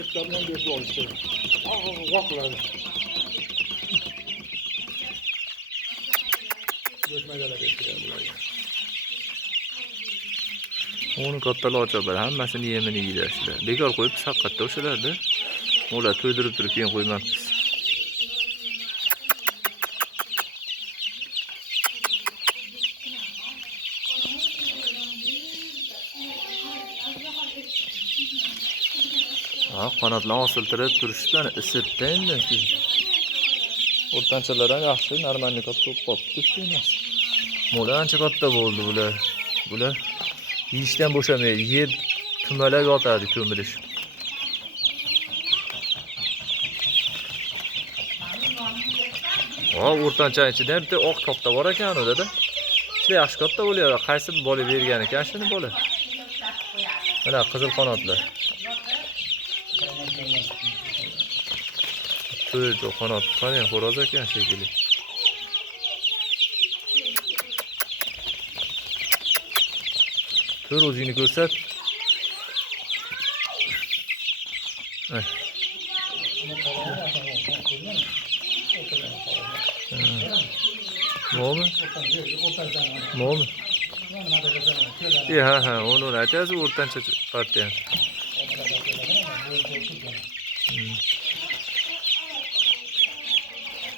İstanbul'dan bir yol işte. Vakıflar. Göçmelerle bekliyorlar. Onu kattalar çabar. Hammasini yemini yeydilar. Bekor qo'yib biz haqiqatda o'shalarda ular to'ydirib turib keyin qo'ymabmiz. Ha, qanotlarni osiltirib turishdan isitdi endi. O'rtanchalar ham yaxshi, normalniy katta qopdi emas. Mo'la ancha katta bo'ldi bular. Bular yeyishdan bo'shamaydi. Yer tumalab yotadi ko'milish. Ha, o'rtancha ichida bitta oq katta bor ekan unda-da. Juda yaxshi katta bo'lyapti. Qaysi bola bergan ekan shuni bola? Mana qizil qanotlar. To'rtta qanot qarang, xo'roz ekan shekilli. Ko'r o'zingni ko'rsat. Mo'mi? Mo'mi? Ha, onu aytasiz o'rtancha partiya.